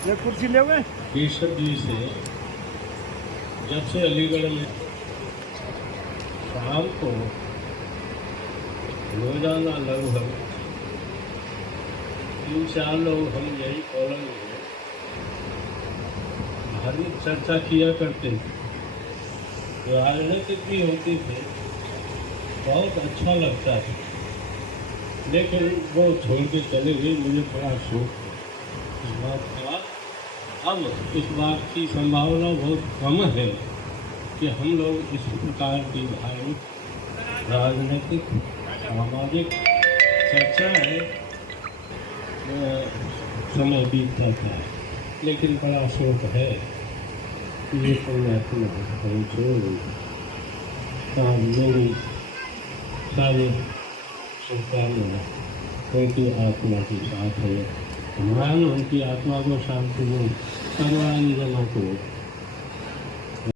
ये कुर्सी ले गए। 20 से जब से अलीगढ़ में शाम को रोजाना लगभग 3-4 लोग हम यही कॉलोनी में धार्मिक चर्चा किया करते थे, राजनीतिक भी होती थी, बहुत अच्छा लगता था। लेकिन वो छोड़ के चले गए, मुझे बड़ा शौक इस बात का। अब इस बात की संभावना बहुत कम है कि हम लोग इस प्रकार की धार्मिक राजनीतिक सामाजिक चर्चा है समय बीत जाता है। लेकिन बड़ा शौक है कि ये पुण्यात्मा हम छोड़ मेरी सारी शुभकामनाएं उनकी आत्मा के साथ है। भगवान उनकी आत्मा को शांति दें, सर्वांग जनों को